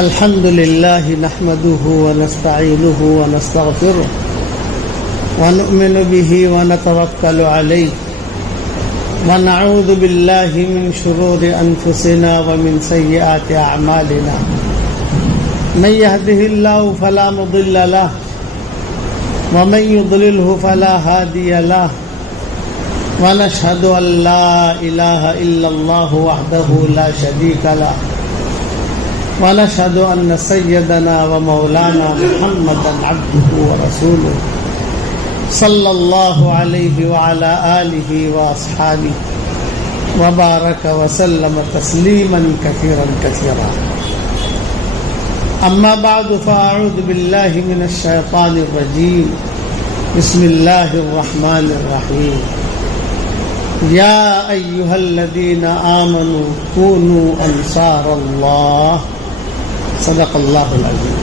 الحمد لله نحمده ونستعينه ونستغفره ونؤمن به ونتوكل عليه ونعوذ بالله من شرور أنفسنا ومن سيئات أعمالنا من يهده الله فلا مضل له ومن يضلله فلا هادي له ونشهد أن لا إله إلا الله وحده لا شريك له ونشهد أن سيدنا ومولانا محمدا عبده ورسوله صلى الله عليه وعلى آله وأصحابه وبارك وسلم تسليما كثيرا كثيرا. أما بعد فأعوذ بالله من الشيطان الرجيم. بسم الله الرحمن الرحيم. يا أيها الذين آمنوا كونوا أنصار الله. صدق اللہ العظیم.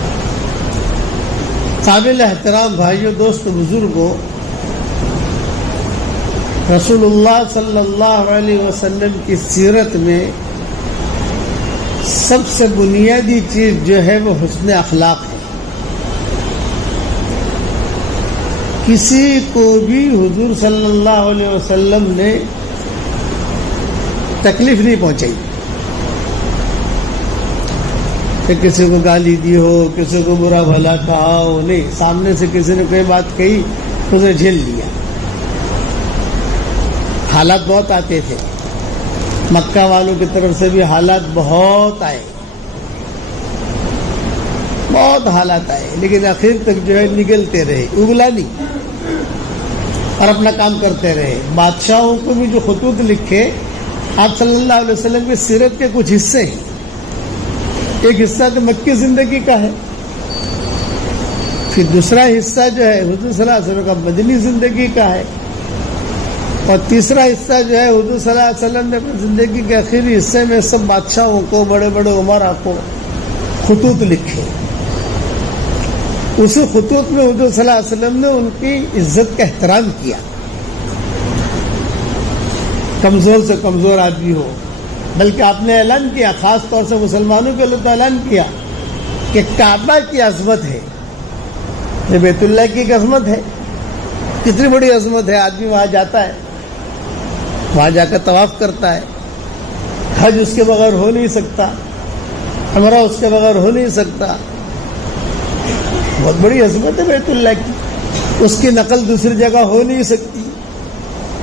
قابل احترام بھائیوں، دوستو، بزرگوں، رسول اللہ صلی اللہ علیہ وسلم کی سیرت میں سب سے بنیادی چیز جو ہے وہ حسن اخلاق ہے. کسی کو بھی حضور صلی اللہ علیہ وسلم نے تکلیف نہیں پہنچائی کہ کسی کو گالی دی ہو، کسی کو برا بھلا کہا ہو. نہیں، سامنے سے کسی نے کوئی بات کہی تو اسے جھیل لیا. حالات بہت آتے تھے، مکہ والوں کی طرف سے بھی حالات بہت آئے، بہت حالات آئے، لیکن آخر تک جو ہے نگلتے رہے، اگلا نہیں اور اپنا کام کرتے رہے. بادشاہوں کو بھی جو خطوط لکھے آپ صلی اللہ علیہ وسلم کی سیرت کے کچھ حصے ہیں. ایک حصہ تو مکی زندگی کا ہے، پھر دوسرا حصہ جو ہے حضور صلی اللہ علیہ وسلم کا مدنی زندگی کا ہے، اور تیسرا حصہ جو ہے حضور صلی اللہ علیہ وسلم نے اپنی زندگی کے آخری حصے میں سب بادشاہوں کو، بڑے بڑے عمرا کو خطوط لکھے. اسی خطوط میں حضور صلی اللہ علیہ وسلم نے ان کی عزت کا احترام کیا. کمزور سے کمزور آدمی ہو، بلکہ آپ نے اعلان کیا، خاص طور سے مسلمانوں کے لیے تو اعلان کیا کہ کعبہ کی عظمت ہے، یہ بیت اللہ کی ایک عظمت ہے. کتنی بڑی عظمت ہے. آدمی وہاں جاتا ہے، وہاں جا کر طواف کرتا ہے. حج اس کے بغیر ہو نہیں سکتا، عمرہ اس کے بغیر ہو نہیں سکتا. بہت بڑی عظمت ہے بیت اللہ کی. اس کی نقل دوسری جگہ ہو نہیں سکتی.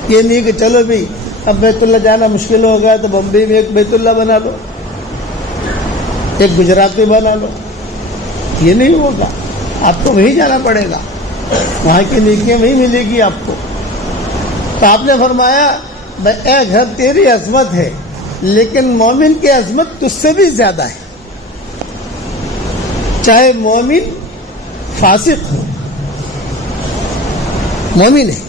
یہ نہیں کہ چلو بھائی اب بیت اللہ جانا مشکل ہو گیا تو بمبئی میں ایک بیت اللہ بنا لو، ایک گجرات میں بنا لو. یہ نہیں ہوگا، آپ کو وہیں جانا پڑے گا، وہاں کی نیکیاں وہیں ملے گی آپ کو. تو آپ نے فرمایا اے گھر تیری عظمت ہے، لیکن مومن کی عظمت تجھ سے بھی زیادہ ہے. چاہے مومن فاسق ہو، مومن ہے،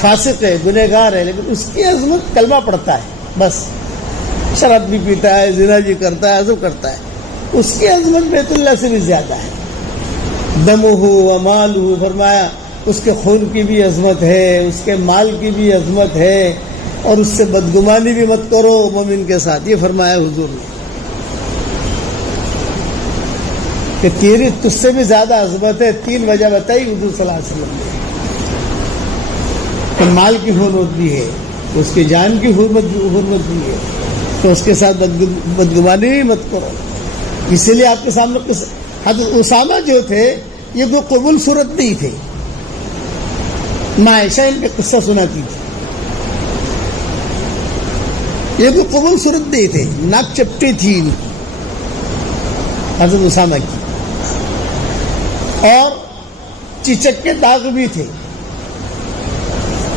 فاسق ہے، گنہگار ہے، لیکن اس کی عظمت کلمہ پڑھتا ہے، بس شراب بھی پیتا ہے، زنا بھی کرتا ہے، عزو کرتا ہے، اس کی عظمت بیت اللہ سے بھی زیادہ ہے. دمہ و مالہ، فرمایا اس کے خون کی بھی عظمت ہے، اس کے مال کی بھی عظمت ہے، اور اس سے بدگمانی بھی مت کرو مومن کے ساتھ. یہ فرمایا حضور نے کہ تیری تجھ سے بھی زیادہ عظمت ہے. 3 وجہ بتائی حضور صلی اللہ علیہ وسلم نے. مال کی حرمت بھی ہے، اس کی جان کی حرمت بھی ہے، تو اس کے ساتھ بدگمانی بھی مت کرو. اسی لیے آپ کے سامنے حضرت اسامہ جو تھے یہ کوئی قبول صورت نہیں تھے. عائشہ ان کے قصہ سناتی تھی. یہ کوئی قبول صورت نہیں تھے، ناک چپٹی تھی حضرت اسامہ کی، اور چچک کے داغ بھی تھے.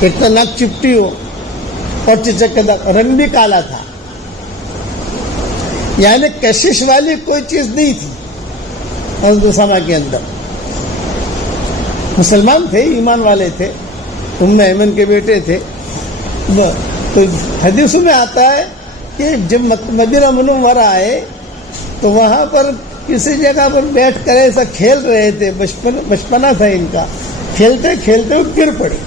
ایک تو ناک چپٹی ہو اور چچک کا داغ، رنگ بھی کالا تھا، یعنی کشش والی کوئی چیز نہیں تھی حضرت اسامہ کے اندر. مسلمان تھے، ایمان والے تھے، ام ایمن کے بیٹے تھے. تو حدیثوں میں آتا ہے کہ جب مدینہ منورہ آئے تو وہاں پر کسی جگہ پر بیٹھ کر ایسا کھیل رہے تھے، بچپنا تھا ان کا، کھیلتے کھیلتے وہ گر پڑے.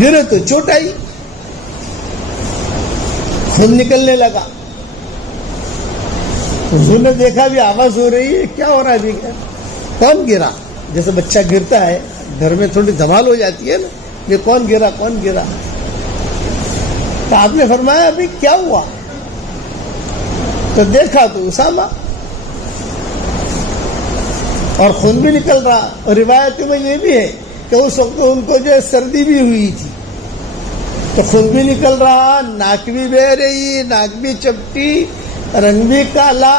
گرے تو چوٹ آئی، خون نکلنے لگا. حضور نے دیکھا بھی آواز ہو رہی ہے، کیا ہو رہا ہے؟ کیا کون گرا؟ جیسے بچہ گرتا ہے گھر میں تھوڑی دھمال ہو جاتی ہے نا، یہ کون گرا کون گرا؟ تو آپ نے فرمایا ابھی کیا ہوا؟ تو دیکھا تو اسامہ، اور خون بھی نکل رہا، اور روایت میں یہ بھی ہے کہ اس وقت ان کو جو سردی بھی ہوئی تھی، تو خون بھی نکل رہا، ناک بھی بہ رہی، ناک بھی چپٹی، رنگ بھی کالا،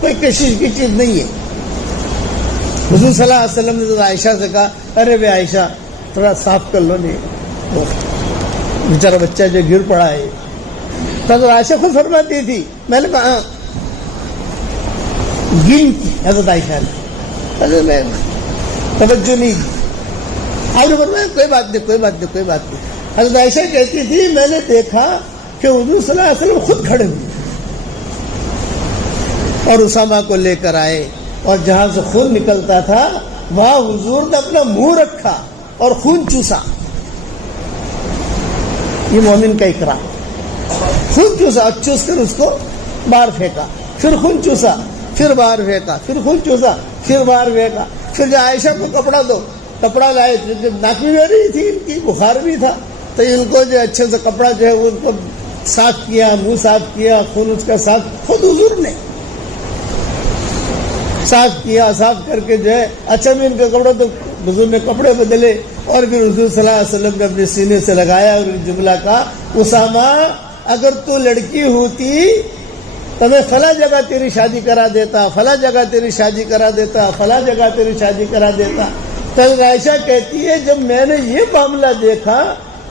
کوئی کشش کی چیز نہیں ہے۔ حضور صلی اللہ علیہ وسلم نے عائشہ سے کہا ارے بے عائشہ تھوڑا صاف کر لو، نہیں بیچارہ بچہ جو گر پڑا ہے۔ تو عائشہ خود فرماتی تھی، میں نے کہا گن کی حضرت عائشہ نے، میں توجہ نہیں دی۔ آپ نے فرمایا کوئی بات نہیں کوئی بات نہیں کوئی بات نہیں۔ حضرت عائشہ کہتی تھی میں نے دیکھا کہ حضور صلی اللہ علیہ وسلم خود کھڑے ہوئے اور اسامہ کو لے کر آئے، اور جہاں سے خون نکلتا تھا وہاں حضور نے اپنا منہ رکھا اور خون چوسا۔ یہ مومن کا اقرار، خون چوسا اور چوس کر اس کو باہر پھینکا، پھر خون چوسا، پھر باہر پھینکا، پھر خون چوسا، پھر باہر پھینکا۔ پھر جو عائشہ کو کپڑا دو، کپڑا لائے، جب ناک بھی بہ رہی تھی، ان کی بخار بھی تھا، تو ان کو جو اچھے سے کپڑا جو ہے ان کو صاف کیا، منہ صاف کیا، خون اس کا صاف خود حضور نے صاف کیا۔ صاف کر کے جو ہے اچھا بھی ان کا کپڑا، تو حضور نے کپڑے بدلے، اور پھر حضور صلی اللہ علیہ وسلم نے اپنے سینے سے لگایا اور جملہ کہا اسامہ اگر تو لڑکی ہوتی تو میں فلاں جگہ تیری شادی کرا دیتا، فلاں جگہ تیری شادی کرا دیتا، فلاں جگہ تیری شادی کرا دیتا۔ تو عائشہ کہتی ہے جب میں نے یہ معاملہ دیکھا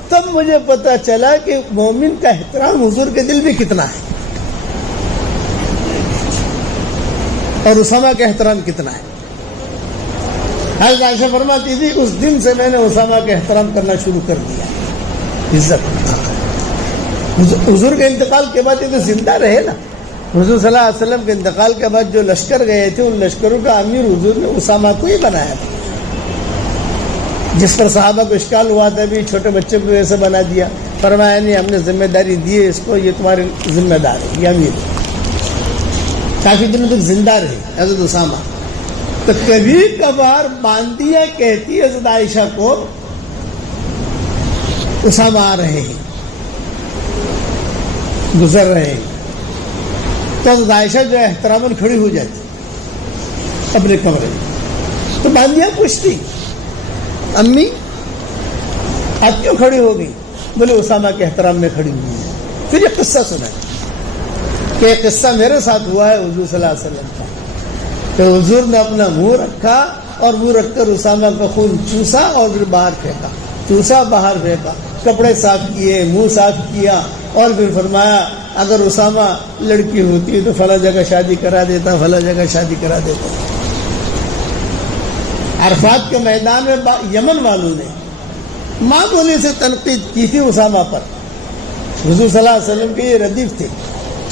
تب مجھے پتا چلا کہ مومن کا احترام حضور کے دل میں کتنا ہے اور اسامہ کا احترام کتنا ہے۔ حضرت عائشہ فرماتی تھی اس دن سے میں نے اسامہ کا احترام کرنا شروع کر دیا، عزت۔ حضور کے انتقال کے بعد یہ تو زندہ رہے نا، حضور صلی اللہ علیہ وسلم کے انتقال کے بعد جو لشکر گئے تھے ان لشکروں کا امیر حضور نے اسامہ کو ہی بنایا تھا۔ جس پر صحابہ کو اشکال ہوا تھا بھی چھوٹے بچے کو ایسے بنا دیا، فرمایا نہیں ہم نے ذمہ داری دی ہے اس کو، یہ تمہارے ذمہ دار ہے، یہ امیر ہے۔ کافی دنوں تک زندہ رہے حضرت اسامہ۔ تو کبھی کبھار باندیا کہتی حضرت عائشہ کو اسامہ آ رہے ہیں، گزر رہے ہیں، تو حضرت عائشہ جو ہے احتراماً کھڑی ہو جاتی اپنے کمرے میں۔ تو باندیا پوچھتی امی آپ کیوں کھڑی ہو گئی؟ بولے اسامہ کے احترام میں کھڑی ہوئی ہے۔ پھر یہ قصہ سنا کہ ایک قصہ میرے ساتھ ہوا ہے حضور صلی اللہ علیہ وسلم کا، کہ حضور نے اپنا منہ رکھا اور منہ رکھ کر اسامہ کا خون چوسا اور پھر باہر پھینکا، چوسا باہر پھینکا، کپڑے صاف کیے، منہ صاف کیا، اور پھر فرمایا اگر اسامہ لڑکی ہوتی تو فلاں جگہ شادی کرا دیتا، فلاں جگہ شادی کرا دیتا۔ عرفات کے میدان میں یمن والوں نے ماں بولی سے تنقید کی تھی اسامہ پر، حضور صلی اللہ علیہ وسلم کے یہ ردیف تھے،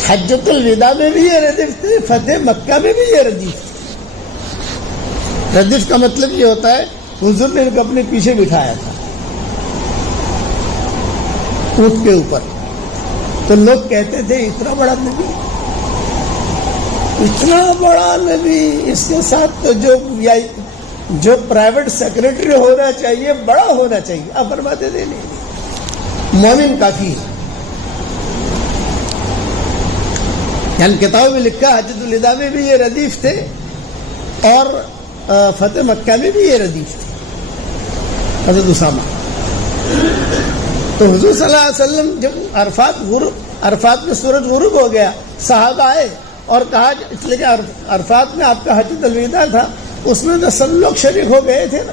حجۃ الوداع میں بھی یہ ردیف تھے، فتح مکہ میں بھی یہ ردیف تھے۔ ردیف کا مطلب یہ ہوتا ہے حضور نے ان کو اپنے پیچھے بٹھایا تھا اونٹ کے اوپر، تو لوگ کہتے تھے اتنا بڑا نبی، اتنا بڑا نبی، اس کے ساتھ تو جو پرائیویٹ سیکرٹری ہونا چاہیے بڑا ہونا چاہیے۔ آپ فرماتے تھے نہیں، مومن کافی ہے۔ یعنی کتابوں میں لکھا حجۃ الوداع میں بھی یہ ردیف تھے اور فتح مکہ میں بھی یہ ردیف تھے حضرت اسامہ۔ تو حضور صلی اللہ علیہ وسلم جب عرفات میں سورج غروب ہو گیا، صحابہ آئے اور کہا اس لیے کہ عرفات میں آپ کا حجۃ الوداع تھا، اس میں تو سب لوگ شریک ہو گئے تھے نا،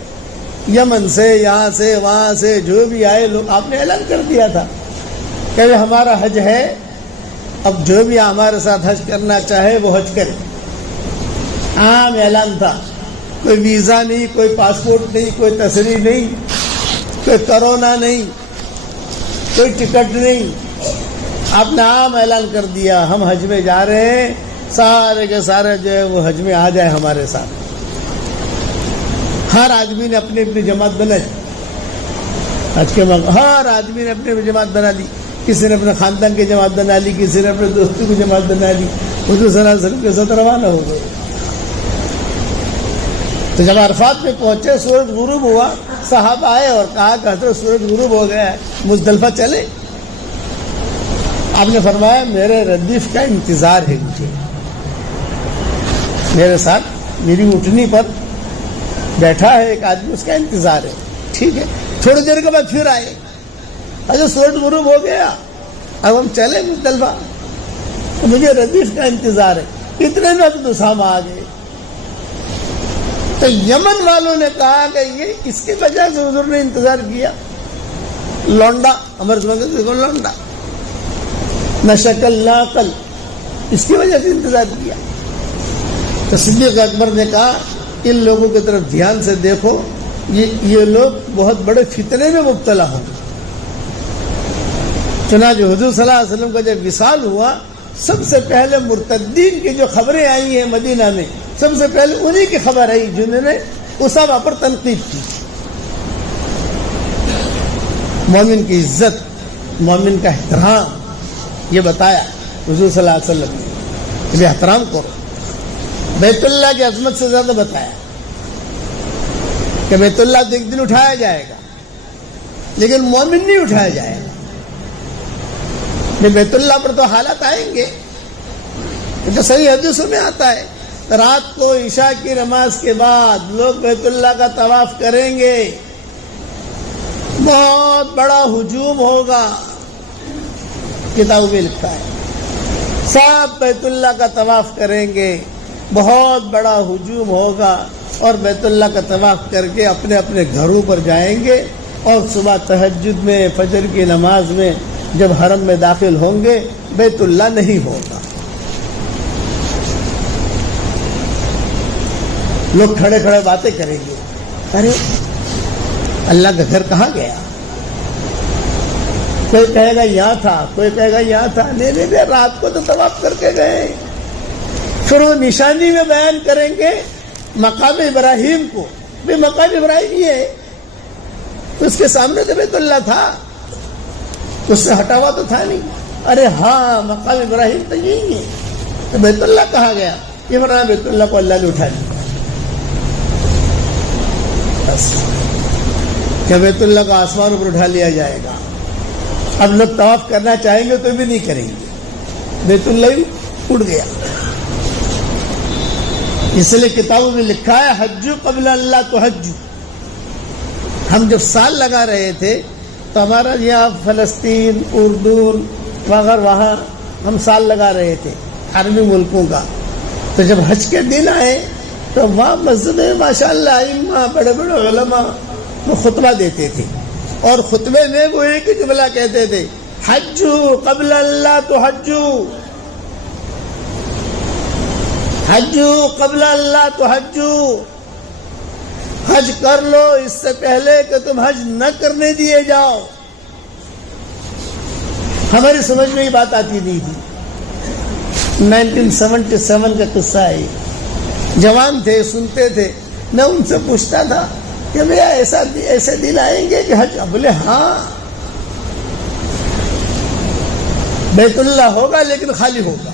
یمن سے، یہاں سے، وہاں سے، جو بھی آئے لوگ، آپ نے اعلان کر دیا تھا کہ ہمارا حج ہے، اب جو بھی ہمارے ساتھ حج کرنا چاہے وہ حج کرے۔ عام اعلان تھا، کوئی ویزا نہیں، کوئی پاسپورٹ نہیں، کوئی تصریح نہیں، کوئی کرونا نہیں، کوئی ٹکٹ نہیں، آپ نے عام اعلان کر دیا ہم حج میں جا رہے ہیں، سارے کے سارے جو ہے وہ حج میں آ جائے ہمارے ساتھ۔ ہر آدمی نے اپنی اپنی جماعت بنا لی حج کے موقع، ہر آدمی نے اپنی اپنی جماعت بنا لی، کسی نے اپنے خاندان کی جماعت بنا لی، کسی نے اپنے دوستوں کی جماعت بنا لی، حضور صلی اللہ علیہ وسلم کے ساتھ روانہ ہو گئے. تو جب عرفات میں پہنچے سورج غروب ہوا, صحابہ آئے اور کہا کہ حضرت سورج غروب ہو گیا ہے, مزدلفہ چلے. آپ نے فرمایا میرے ردیف کا انتظار ہے, مجھے میرے ساتھ میری اٹھنی پر بیٹھا ہے ایک آدمی, اس کا انتظار ہے. ٹھیک ہے, تھوڑی دیر کے بعد پھر آئے, حضرت سورج غروب ہو گیا, اب ہم چلے مزدلفہ, مجھے ردیف کا انتظار ہے. اتنے میں تو اسامہ آ گئے. تو یمن والوں نے کہا کہ یہ اس کی وجہ سے حضور نے انتظار کیا, لونڈا, ہمارے سمجھ دیکھو لونڈا, نہ شکل نہ عقل, اس کی وجہ سے انتظار کیا. تو صدیق اکبر نے کہا ان لوگوں کی طرف دھیان سے دیکھو, یہ لوگ بہت بڑے فتنے میں مبتلا ہوں. چنانچہ حضور صلی اللہ علیہ وسلم کا جب وصال ہوا, سب سے پہلے مرتدین کی جو خبریں آئی ہیں مدینہ میں, سب سے پہلے انہی کی خبر آئی جنہوں نے اسامہ پر تنقید کی. مومن کی عزت, مومن کا احترام یہ بتایا حضور صلی اللہ علیہ وسلم نے, یہ احترام کرو. بیت اللہ کی عظمت سے زیادہ بتایا کہ بیت اللہ تو ایک دن اٹھایا جائے گا, لیکن مومن نہیں اٹھایا جائے گا. بیت اللہ پر تو حالات آئیں گے, تو صحیح حدیثوں میں آتا ہے رات کو عشاء کی نماز کے بعد لوگ بیت اللہ کا طواف کریں گے, بہت بڑا ہجوم ہوگا. کتابوں میں لکھا ہے سب بیت اللہ کا طواف کریں گے, بہت بڑا ہجوم ہوگا, اور بیت اللہ کا طواف کر کے اپنے اپنے گھروں پر جائیں گے, اور صبح تہجد میں فجر کی نماز میں جب حرم میں داخل ہوں گے بیت اللہ نہیں ہوگا. لوگ کھڑے کھڑے باتیں کریں گے, ارے اللہ کا گھر کہاں گیا, کوئی کہے گا یہاں تھا, کوئی کہے گا یہاں تھا. نہیں نہیں, رات کو تو طواف کر کے گئے. پھر وہ نشانی میں بیان کریں گے مقام ابراہیم کو, بھائی مقام ابراہیم یہ ہے, اس کے سامنے تو بیت اللہ تھا, اس سے ہٹا ہوا تو تھا نہیں. ارے ہاں مقام ابراہیم تو یہی ہے, تو بیت اللہ کہاں گیا, یہ فرمایا بیت اللہ کو اللہ نے اٹھا لیا. کیا بیت اللہ کو آسمان پر اٹھا لیا جائے گا؟ اب لوگ طواف کرنا چاہیں گے تو بھی نہیں کریں گے, بیت اللہ ہی اٹھ گیا. اس لیے کتابوں میں لکھا ہے حجو قبل اللہ تو حجو. ہم جب سال لگا رہے تھے تو ہمارا یہاں فلسطین, اردن وغیرہ وہاں ہم سال لگا رہے تھے عربی ملکوں کا. تو جب حج کے دن آئے تو وہاں مسجد میں ماشاء اللہ ائمہ بڑے بڑے علماء وہ خطبہ دیتے تھے, اور خطبے میں وہ ایک ہی جملہ کہتے تھے حجو قبل اللہ تو حجو, حجو قبل اللہ تو حجو. حج کر لو اس سے پہلے کہ تم حج نہ کرنے دیے جاؤ. ہماری سمجھ میں یہ بات آتی نہیں تھی. 1977 کا قصہ ہے, جوان تھے, سنتے تھے. میں ان سے پوچھتا تھا کہ بھیا ایسے دن آئیں گے کہ حج, بولے ہاں بیت اللہ ہوگا لیکن خالی ہوگا.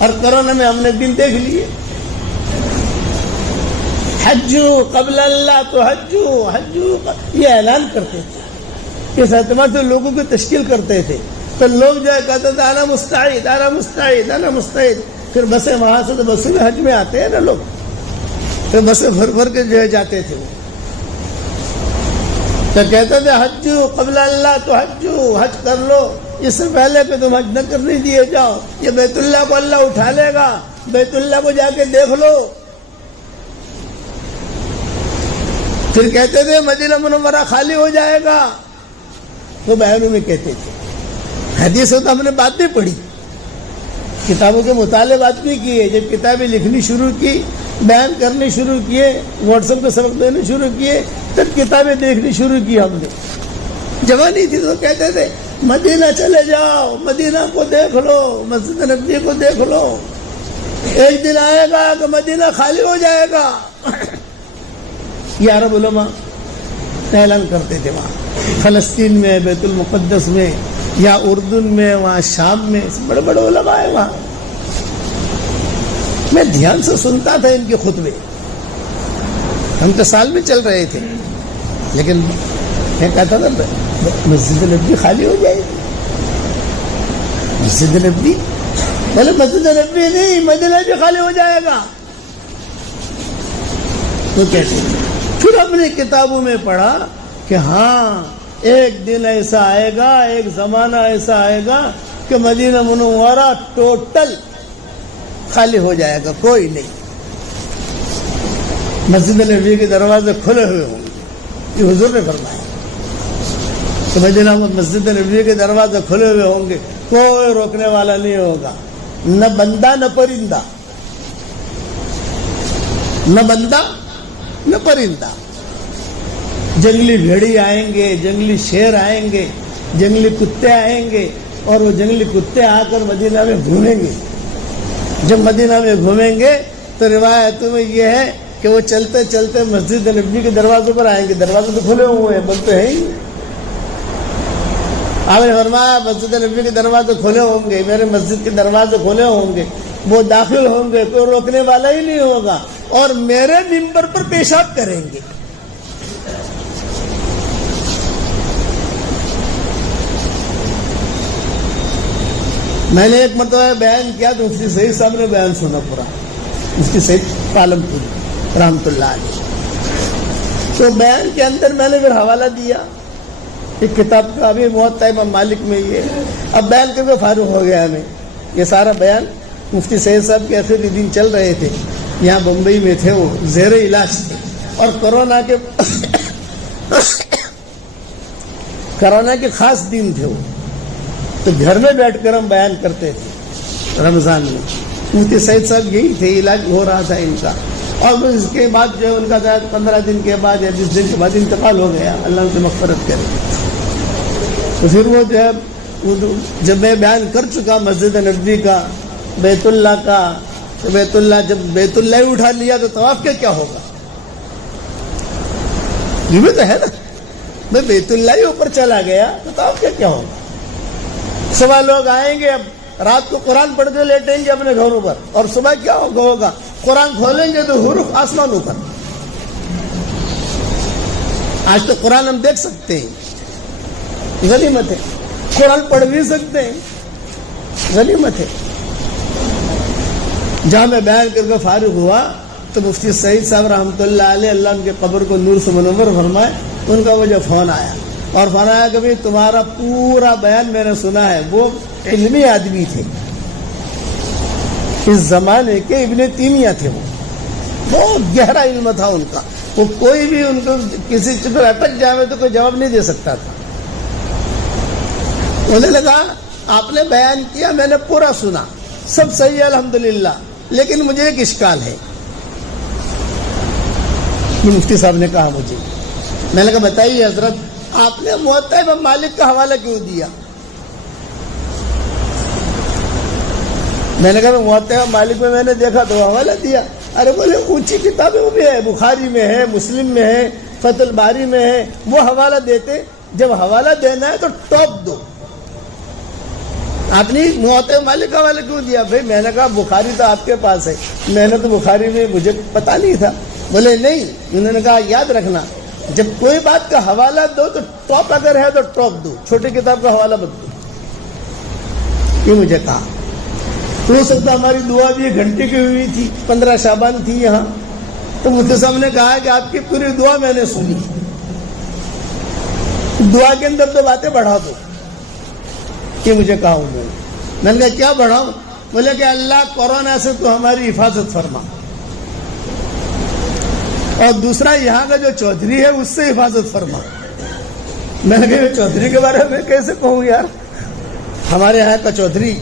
اور کرونا میں ہم نے دن دیکھ لیے. حجو قبل اللہ تو حجو, حجو یہ اعلان کرتے تھے, اس اعتبار سے لوگوں کی تشکیل کرتے تھے. تو لوگ جو ہے کہتے تھے انا مستعد انا مستعد انا مستعد. پھر بسیں وہاں سے تو بسوں میں حج میں آتے ہیں نا لوگ, پھر بسیں بھر بھر کے جو ہے جاتے تھے. وہ تو کہتے تھے حجو قبل اللہ تو حجو, حج کر لو اس سے پہلے کہ تم حج نہ کرنے دیے جاؤ. یہ بیت اللہ کو اللہ اٹھا لے گا, بیت اللہ کو جا کے دیکھ لو. پھر کہتے تھے مدینہ منورہ خالی ہو جائے گا, وہ بیانوں میں کہتے تھے. حدیث تو ہم نے بات بھی پڑھی, کتابوں کے مطالعے بات بھی کیے. جب کتابیں لکھنی شروع کی, بیان کرنے شروع کیے, واٹس ایپ پہ سبق دینے شروع کیے, تب کتابیں دیکھنی شروع کی ہم نے. جوانی تھی تو کہتے تھے مدینہ چلے جاؤ, مدینہ کو دیکھ لو, مسجد نبوی کو دیکھ لو. ایک دن آئے گا کہ مدینہ خالی ہو جائے گا. یہ عرب علماء اعلان کرتے تھے وہاں فلسطین میں, بیت المقدس میں, یا اردن میں, وہاں شام میں, بڑے بڑے علماء ہیں وہاں. میں دھیان سے سنتا تھا ان کے خطبے، ہم تو سال میں چل رہے تھے، لیکن میں کہتا تھا مسجد نبوی خالی ہو جائے گی، مسجد نبوی، بولے مسجد نبوی نہیں، مدینہ بھی خالی ہو جائے گا. تو کیسے؟ پھر اپنی کتابوں میں پڑھا کہ ہاں ایک دن ایسا آئے گا، ایک زمانہ ایسا آئے گا کہ مدینہ منورہ ٹوٹل خالی ہو جائے گا، کوئی نہیں، مسجد نبوی کے دروازے کھلے ہوئے ہوں گے. یہ حضور نے فرمایا کہ مدینہ مسجد نبوی کے دروازے کھلے ہوئے ہوں گے، کوئی روکنے والا نہیں ہوگا، نہ بندہ نہ پرندہ، نہ بندہ نہ پرندہ. جنگلی بھیڑی آئیں گے، جنگلی شیر آئیں گے، جنگلی کتے آئیں گے، اور وہ جنگلی کتے آ کر مدینہ میں گھومیں گے. جب مدینہ میں گھومیں گے تو روایتوں میں یہ ہے کہ وہ چلتے چلتے مسجد نبوی کے دروازوں پر آئیں گے. دروازے تو کھلے ہوئے ہیں، بند تو ہے ہی. آپ نے فرمایا مسجد نبوی کے دروازے کھلے ہوں گے، میرے مسجد کے دروازے کھلے ہوں گے، وہ داخل ہوں گے، کوئی روکنے والا ہی نہیں ہوگا، اور میرے منبر پر پیشاب کریں گے. میں نے ایک مرتبہ بیان کیا تو مفتی سعید صاحب نے بیان سنا پورا، مفتی سعید پالنپوری رحمۃ اللہ علیہ. تو بیان کے اندر میں نے پھر حوالہ دیا ایک کتاب کا، ابھی موطا امام مالک میں یہ، اب بیان کر کے فارغ ہو گیا میں. یہ سارا بیان مفتی سعید صاحب کے آخری دن چل رہے تھے، یہاں بمبئی میں تھے، وہ زیر علاج تھے، اور کرونا کے خاص دن تھے وہ، تو گھر میں بیٹھ کر ہم بیان کرتے تھے رمضان میں. مفتی سعید صاحب یہی تھے، علاج ہو رہا تھا ان کا، اور اس کے بعد جو ہے ان کا 15 دن کے بعد یا 20 دن کے بعد انتقال ہو گیا، اللہ ان سے مغفرت کرے. تو پھر وہ جو ہے جب میں بیان کر چکا مسجد نبوی کا، بیت اللہ کا، تو بیت اللہ جب بیت اللہ ہی اٹھا لیا تو طواف کیا ہوگا؟ یہ بھی تو ہے نا، میں بیت اللہ ہی اوپر چلا گیا تو طواف کیا ہوگا؟ صبح لوگ آئیں گے، اب رات کو قرآن پڑھ کے لیٹیں گے اپنے گھروں پر، اور صبح کیا ہوگا؟ قرآن کھولیں گے تو حروف آسمان اوپر. آج تو قرآن ہم دیکھ سکتے ہیں، غنیمت ہے. قرآن پڑھ بھی سکتے ہیں، غنیمت ہے. جہاں میں بیان کر کے فارغ ہوا تو مفتی سعید صاحب رحمۃ اللہ علیہ، اللہ ان کے قبر کو نور سے منور فرمائے، ان کا مجھے فون آیا اور فرمایا کہ بھائی تمہارا پورا بیان میں نے سنا ہے. وہ علمی آدمی تھے، اس زمانے کے ابن تیمیہ تھے، وہ بہت گہرا علم تھا ان کا. وہ کوئی بھی ان کو کسی چیز پر اٹک جائے تو کوئی جواب نہیں دے سکتا تھا. انہیں لگا آپ نے بیان کیا، میں نے پورا سنا، سب صحیح ہے الحمدللہ، لیکن مجھے ایک اشکال ہے. مفتی صاحب نے کہا مجھے، میں نے کہا بتائیے حضرت، آپ نے موطا امام مالک کا حوالہ کیوں دیا؟ میں نے کہا موطا امام مالک میں نے دیکھا تو حوالہ دیا. ارے بولے اونچی کتابیں وہ بھی ہے، بخاری میں ہے، مسلم میں ہے، فتح الباری میں ہے، وہ حوالہ دیتے. جب حوالہ دینا ہے تو ٹاپ دو. آپ نے موطا امام مالک کا حوالہ کیوں دیا؟ بھائی میں نے کہا بخاری تو آپ کے پاس ہے، میں نے تو بخاری میں مجھے پتا نہیں تھا. بولے نہیں، انہوں نے کہا یاد رکھنا، جب کوئی بات کا حوالہ دو تو ٹاپ اگر ہے تو ٹاپ دو، چھوٹی کتاب کا حوالہ مت دو. یہ مجھے کہا. ہو سکتا ہماری دعا بھی 1 گھنٹے کی ہوئی تھی، 15 شعبان تھی یہاں، تو مفتی صاحب نے کہا کہ آپ کی پوری دعا میں نے سنی، دعا کے اندر 2 باتیں بڑھا دو. یہ مجھے کہا انہوں نے. میں نے کہا کیا بڑھاؤں؟ بولے کہ اللہ کورونا سے تو ہماری حفاظت فرما، اور دوسرا یہاں کا جو چودھری ہے اس سے حفاظت فرما. میں نے کہا چودھری کے بارے میں کیسے کہوں یار؟ ہمارے یہاں کا چودھری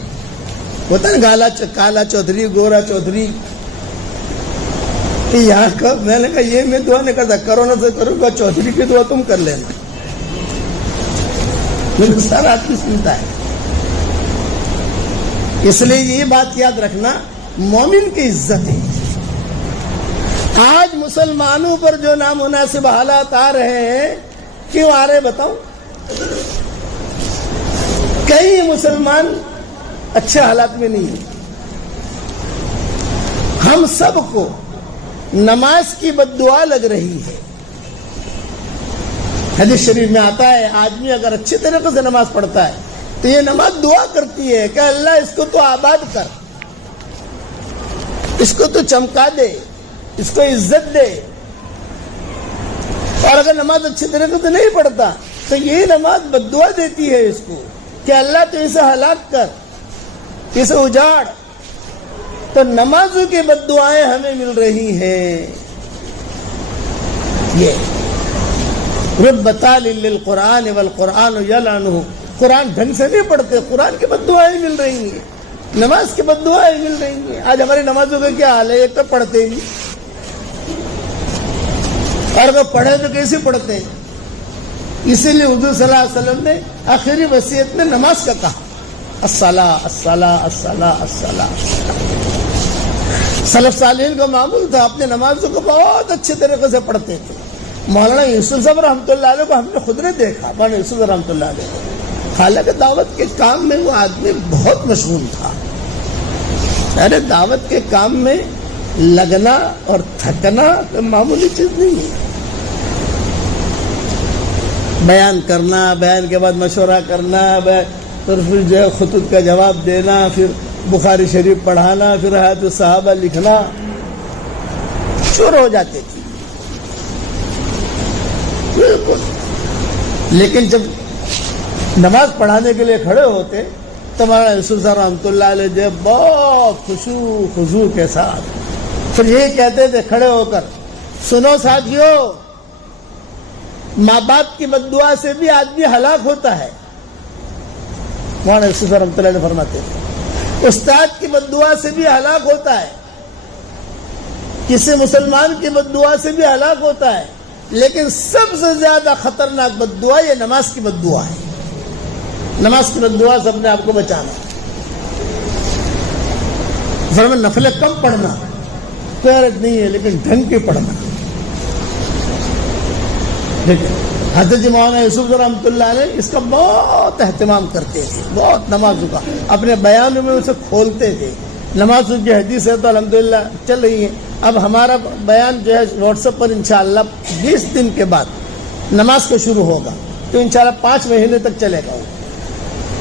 ہوتا ہے نا، کالا چودھری، گورا چودھری، یہاں کا. میں نے کہا یہ میں دعا نہیں کرتا، کورونا سے کروں گا، چودھری کی دعا تم کر لینا. سارا آدمی سنتا ہے. اس لیے یہ بات یاد رکھنا، مومن کی عزت ہے. آج مسلمانوں پر جو نامناسب حالات آ رہے ہیں، کیوں آ رہے بتاؤ؟ کئی مسلمان اچھے حالات میں نہیں ہیں. ہم سب کو نماز کی بد دعا لگ رہی ہے. حدیث شریف میں آتا ہے آدمی اگر اچھی طریقے سے نماز پڑھتا ہے تو یہ نماز دعا کرتی ہے کہ اللہ اس کو تو آباد کر, اس کو تو چمکا دے, اس کو عزت دے. اور اگر نماز اچھی طریقے سے نہیں پڑھتا تو یہی نماز بد دعا دیتی ہے اس کو کہ اللہ تو اسے ہلاک کر, اسے اجاڑ. تو نمازوں کی بد دعائیں ہمیں مل رہی ہیں. یہ رب تال للقرآن والقرآن یلعنہ, قرآن ڈھنگ سے نہیں پڑھتے, قرآن کی بد دعائیں مل رہی ہیں, نماز کی بد دعائیں مل رہی ہیں. آج ہماری نمازوں کا کیا حال ہے, ایک تو پڑھتے نہیں, اور اگر پڑھے تو کیسے پڑھتے ہیں. اسی لیے حضور صلی اللہ علیہ وسلم نے آخری وصیت میں نماز کا کہا, الصلاۃ الصلاۃ الصلاۃ الصلاۃ. سلف صالحین کا معمول تھا, اپنے نمازوں کو بہت اچھے طریقے سے پڑھتے تھے. مولانا یوسف صاحب رحمۃ اللہ علیہ کو ہم نے خود نے دیکھا, مولانا یوسف رحمۃ اللہ علیہ, حالانکہ دعوت کے کام میں وہ آدمی بہت مشغول تھا. ارے دعوت کے کام میں لگنا اور تھکنا معمولی چیز نہیں ہے. بیان کرنا, بیان کے بعد مشورہ کرنا, پھر جو ہے خطوط کا جواب دینا, پھر بخاری شریف پڑھانا, پھر حیات الصحابہ لکھنا, شروع ہو جاتے تھے بالکل. لیکن جب نماز پڑھانے کے لیے کھڑے ہوتے تو مولانا یوسف صاحب رحمۃ اللہ علیہ جو بہت خشوع خضوع کے ساتھ پھر یہی کہتے تھے کھڑے ہو کر, سنو ساتھیو, ماں باپ کی بد دعا سے بھی آدمی ہلاک ہوتا ہے. مولانا یوسف صاحب رحمۃ اللہ علیہ فرماتے تھے استاد کی بد دعا سے بھی ہلاک ہوتا ہے, کسی مسلمان کی بد دعا سے بھی ہلاک ہوتا ہے, لیکن سب سے زیادہ خطرناک بد دعا یہ نماز کی بد دعا ہے. نماز کی بد دعا سے اپنے آپ کو بچانا. فرمایا نفلیں کم پڑھنا کوئی حرج نہیں ہے, لیکن ڈھنگ کے پڑھنا. حضرت مولانا یوسف رحمۃ اللہ علیہ اس کا بہت اہتمام کرتے تھے, بہت نمازوں کا اپنے بیانوں میں اسے کھولتے تھے. نمازوں کی حدیث ہے تو الحمدللہ چل رہی ہے. اب ہمارا بیان جو ہے واٹس ایپ پر انشاءاللہ 20 دن کے بعد نماز کو شروع ہوگا, تو انشاءاللہ 5 مہینے تک چلے گا.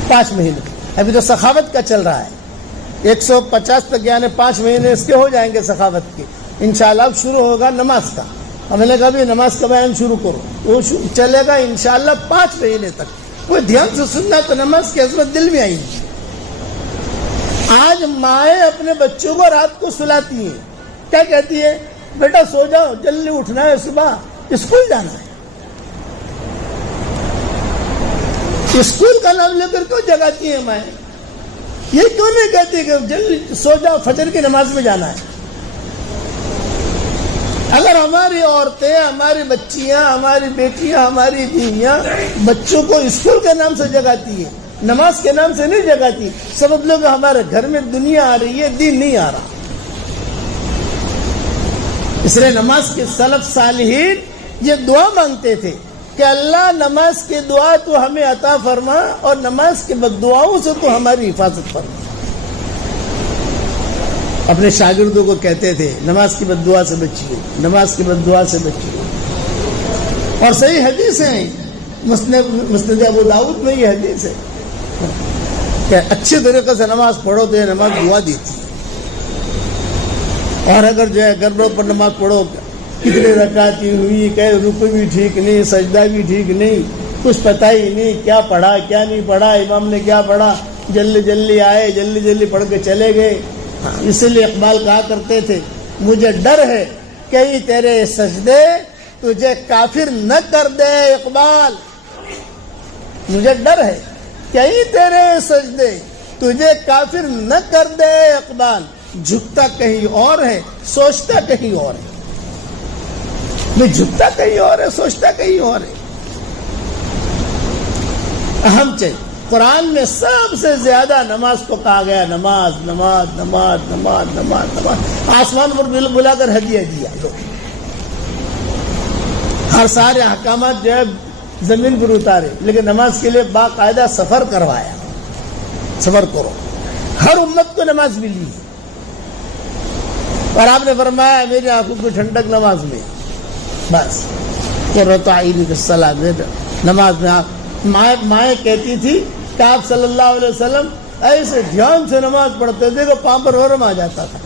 5 مہینے ابھی تو سخاوت کا چل رہا ہے, 150 تک, یعنی 5 مہینے اس کے ہو جائیں گے سخاوت کے. انشاءاللہ اب شروع ہوگا نماز کا. ہم نے کہا بھی نماز کا بیان شروع کرو, وہ چلے گا انشاءاللہ 5 مہینے تک. کوئی دھیان سے سننا تو نماز کی عظمت دل میں آئی گی. آج مائیں اپنے بچوں کو رات کو سلاتی ہیں, کیا کہتی ہے, بیٹا سو جاؤ, جلدی اٹھنا ہے, صبح اسکول جانا ہے. اسکول کا نام لے کر کیوں جگاتی ہیں مائیں؟ یہ کیوں نہیں کہتی کہ جلدی سو جاؤ, فجر کی نماز میں جانا ہے؟ اگر ہماری عورتیں, ہماری بچیاں, ہماری بیٹیاں, ہماری بیویاں بچوں کو اسکول کے نام سے جگاتی ہے, نماز کے نام سے نہیں جگاتی, سمجھ لو کہ ہمارے گھر میں دنیا آ رہی ہے, دین نہیں آ رہا. اس لیے نماز کے سلف صالحین یہ دعا مانگتے تھے کہ اللہ نماز کی دعا تو ہمیں عطا فرما, اور نماز کی بد دعاؤں سے تو ہماری حفاظت فرما. اپنے شاگردوں کو کہتے تھے کہ نماز کی بد دعا سے بچیے, نماز کی بد دعا سے بچیے. اور صحیح حدیث ہے, مسند ابو داؤد میں یہ حدیث ہے کہ اچھے طریقے سے نماز پڑھو تو یہ نماز دعا دیتی ہے. اور اگر جو ہے گڑبڑ پر نماز پڑھو, کتنے رکعت ہوئی, کہ رکوع بھی ٹھیک نہیں, سجدہ بھی ٹھیک نہیں, کچھ پتہ ہی نہیں کیا پڑھا کیا نہیں پڑھا, امام نے کیا پڑھا, جلدی جلدی آئے, جلدی جلدی پڑھ کے چلے گئے. اسی لیے اقبال کہا کرتے تھے, مجھے ڈر ہے کہیں تیرے سجدے تجھے کافر نہ کر دے اقبال. مجھے ڈر ہے کہیں تیرے سجدے تجھے کافر نہ کر دے اقبال. جھکتا کہیں اور ہے, سوچتا کہیں اور ہے. میں جھکتا کہیں اور ہے, سوچتا کہیں اور ہے. اہم چیز قرآن میں سب سے زیادہ نماز کو کہا گیا, نماز نماز نماز نماز نماز نماز. آسمان پر بلا کر ہدیہ دیا, ہر سارے احکامات جو ہے زمین پر اتارے, لیکن نماز کے لیے باقاعدہ سفر کروایا. سفر کرو, ہر امت کو نماز ملی. اور آپ نے فرمایا میری آنکھوں کی ٹھنڈک نماز میں، بس قرۃ عینی فی الصلاۃ، نماز میں مائیں کہتی تھی کہ آپ صلی اللہ علیہ وسلم ایسے دھیان سے نماز پڑھتے تھے کہ پاؤں پر ورم آ جاتا تھا.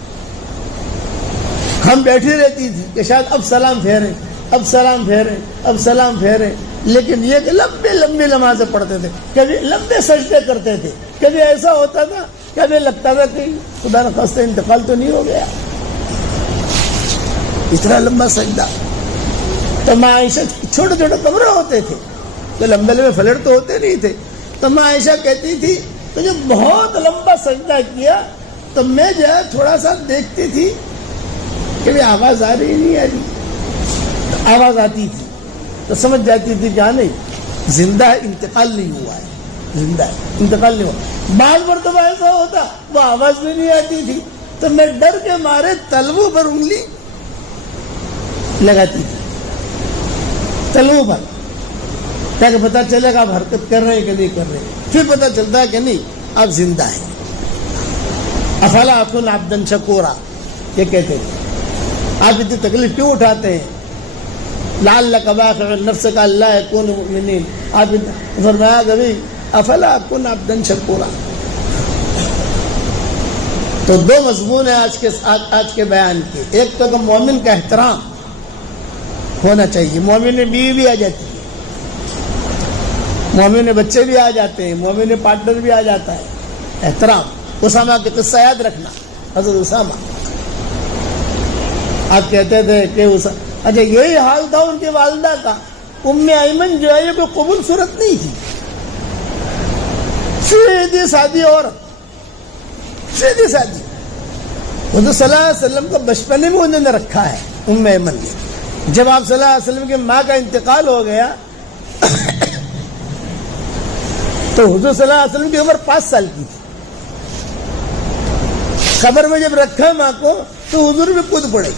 ہم بیٹھی رہتی تھی کہ شاید اب سلام پھیرے، اب سلام پھیرے، اب سلام پھیرے، لیکن یہ کہ لمبی لمبی نمازیں پڑھتے تھے، کبھی لمبے سجدے کرتے تھے، کبھی ایسا ہوتا تھا کبھی لگتا تھا کہ خدا نخواستہ انتقال تو نہیں ہو گیا، اتنا لمبا سجدہ. تو ماں عائشہ چھوٹے چھوٹے کمرے ہوتے تھے تو لمبے لمبے فلیٹ تو ہوتے نہیں تھے، تو ماں عائشہ کہتی تھی تو جب بہت لمبا سجدہ کیا تو میں جو ہے تھوڑا سا دیکھتی تھی کہ آواز آ رہی نہیں آ رہی، آواز آتی تھی تو سمجھ جاتی تھی کہ نہیں زندہ ہے، انتقال نہیں ہوا ہے، زندہ ہے، انتقال نہیں ہوا. بعض مرتبہ ایسا ہوتا وہ آواز بھی نہیں آتی تھی تو میں ڈر کے مارے تلووں پر انگلی لگاتی تھی، تلووں پر، تاکہ پتہ چلے گا آپ حرکت کر رہے ہیں کہ نہیں کر رہے ہیں. پھر پتہ چلتا ہے کہ نہیں آپ زندہ ہیں. افلا اکون عبدا شکورا، یہ کہتے ہیں. آپ اتنی تکلیف کیوں اٹھاتے ہیں؟ لعلک باخع نفسک الا یکونوا مؤمنین. آپ فرمایا کبھی افلا اکون عبدا شکورا. تو دو مضمون ہیں آج کے بیان کے. ایک تو کہ مومن کا احترام ہونا چاہیے، مومن میں بیوی بھی آ جاتی ہے، مومن میں بچے بھی آ جاتے ہیں، مومن میں پارٹنر بھی آ جاتا ہے. احترام. اسامہ کے قصہ یاد رکھنا، حضرت اسامہ آپ کہتے تھے کہ اچھا یہی حال تھا ان کی والدہ کا. ام ایمن جو ہے یہ کوئی قبول صورت نہیں تھی، سیدھی سادی عورت، سیدھی سادی. حضور صلی اللہ علیہ وسلم کو بچپنے میں انہوں نے رکھا ہے ام ایمن نے. جب آپ صلی اللہ علیہ وسلم کی ماں کا انتقال ہو گیا تو حضور صلی اللہ علیہ وسلم کی عمر 5 سال کی تھی. قبر میں جب رکھا ماں کو تو حضور بھی کود پڑے.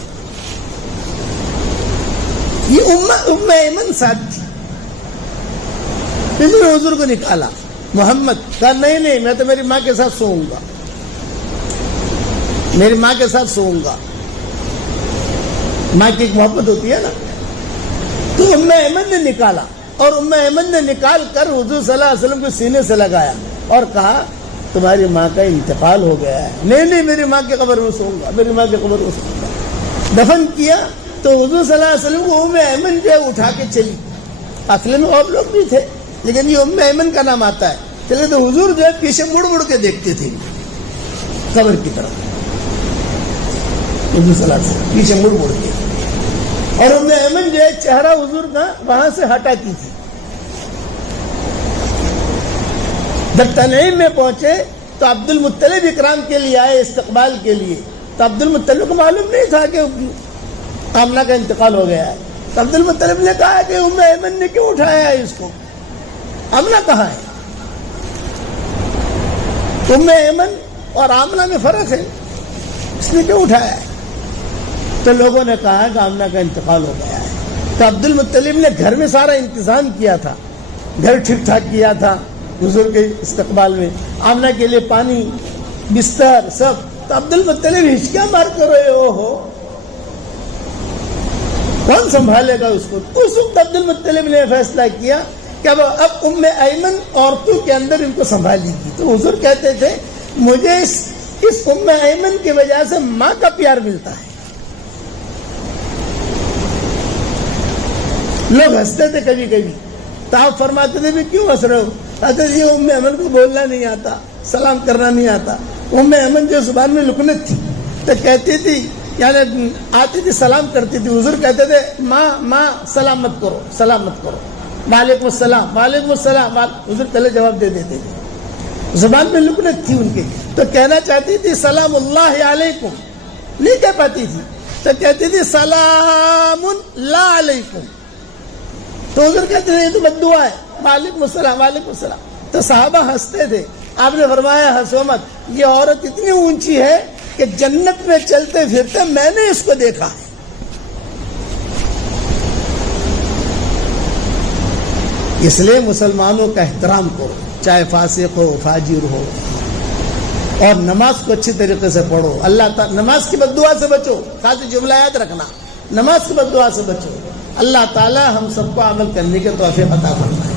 یہ ام ایمن ساتھ تھی. پھر حضور کو نکالا. محمد کہا نہیں میں تو میری ماں کے ساتھ سوؤں گا، میری ماں کے ساتھ سوؤں گا. ماں کی ایک محبت ہوتی ہے نا. تو ام ایمن نے نکالا اور ام ایمن نے نکال کر حضور صلی اللہ علیہ وسلم کو سینے سے لگایا اور کہا تمہاری ماں کا انتقال ہو گیا ہے. نہیں میری ماں کی قبر میں سوؤں گا، میری ماں کی قبر میں سوؤں گا. دفن کیا تو حضور صلی اللہ علیہ وسلم کو ام ایمن جو ہے اٹھا کے چلی. اصل میں اور لوگ بھی تھے لیکن یہ ام ایمن کا نام آتا ہے. چلے تو حضور جو ہے پیچھے مڑ مڑ کے دیکھتے تھے قبر کی طرف. حضور صلی اللہ علیہ وسلم پیچھے مڑ مڑ کے، اور ام ایمن جو ہے چہرہ حضور کا وہاں سے ہٹاتی تھی. جب تنعیم میں پہنچے تو عبد المطلب اکرام کے لیے آئے، استقبال کے لیے. تو عبد المطلب کو معلوم نہیں تھا کہ آمنہ کا انتقال ہو گیا ہے. تو عبد المطلب نے کہا کہ ام ایمن نے کیوں اٹھایا ہے اس کو، آمنہ کہاں ہے؟ ام ایمن اور آمنہ میں فرق ہے، اس نے کیوں اٹھایا ہے؟ تو لوگوں نے کہا کہ آمنہ کا انتقال ہو گیا ہے. تو عبد المطلب نے گھر میں سارا انتظام کیا تھا، گھر ٹھیک ٹھاک کیا تھا حضور کے استقبال میں، آمنہ کے لیے پانی، بستر، سب. تو عبد المطلب ہچکیاں مار کر رہے ہو کون سنبھالے گا اس کو؟ اس وقت عبد المطلب نے فیصلہ کیا کہ اب ام ایمن عورتوں کے اندر ان کو سنبھالے گی. تو حضور کہتے تھے مجھے اس ام ایمن کی وجہ سے ماں کا پیار ملتا ہے. لوگ ہنستے تھے کبھی کبھی تو آپ فرماتے تھے بھی کیوں ہنس رہے ہو؟ کہتے تھے ام ایمن کو بولنا نہیں آتا، سلام کرنا نہیں آتا. ام ایمن جو زبان میں لکنت تھی تو کہتی تھی، یعنی آتی تھی سلام کرتی تھی. حضور کہتے تھے ماں سلام مت کرو، سلام مت کرو، وعلیکم السلام، وعلیکم السلام. حضور پہلے جواب دے دیتے تھے، زبان میں لکنت تھی ان کی. تو کہنا چاہتی تھی سلام اللہ علیکم، نہیں کہہ پاتی تھی تو کہتی تھی سلام لا علیکم. تو حضور کہتے تھے یہ تو بد دعا ہے، وعلیکم السلام، وعلیکم السلام. تو صحابہ ہنستے تھے. آپ نے فرمایا ہنسو مت، یہ عورت اتنی اونچی ہے کہ جنت میں چلتے پھرتے میں نے اس کو دیکھا ہے. اس لیے مسلمانوں کا احترام کرو، چاہے فاسق ہو، فاجر ہو. اور نماز کو اچھی طریقے سے پڑھو. اللہ تعالی نماز کی بد دعا سے بچو. خاص جملہ یاد رکھنا, نماز کی بد دعا سے بچو. اللہ تعالی ہم سب کو عمل کرنے کے توفیق عطا فرمائے.